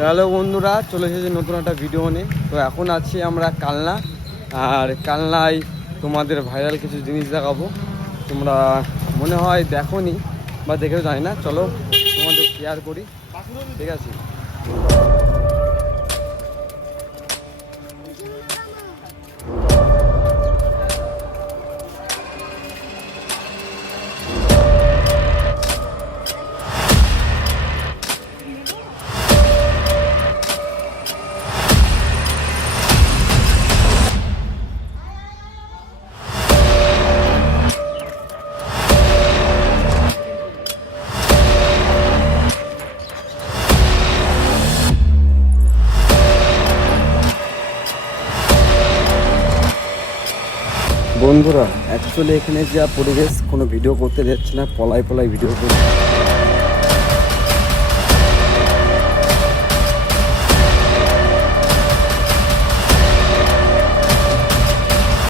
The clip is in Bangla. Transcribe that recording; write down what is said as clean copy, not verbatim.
হ্যালো বন্ধুরা, চলে এসেছে নতুন একটা ভিডিও নিয়ে। তো এখন আছি আমরা কালনা, আর কালনায় তোমাদের ভাইরাল কিছু জিনিস দেখাবো। তোমরা মনে হয় দেখোনি বা দেখেও জানি না, চলো তোমাদের শেয়ার করি, ঠিক আছে? বন্ধুরা, অ্যাকচুয়ালি এখানে যা পরিবেশ, কোনো ভিডিও করতে যাচ্ছে না, পলাই ভিডিও করছে।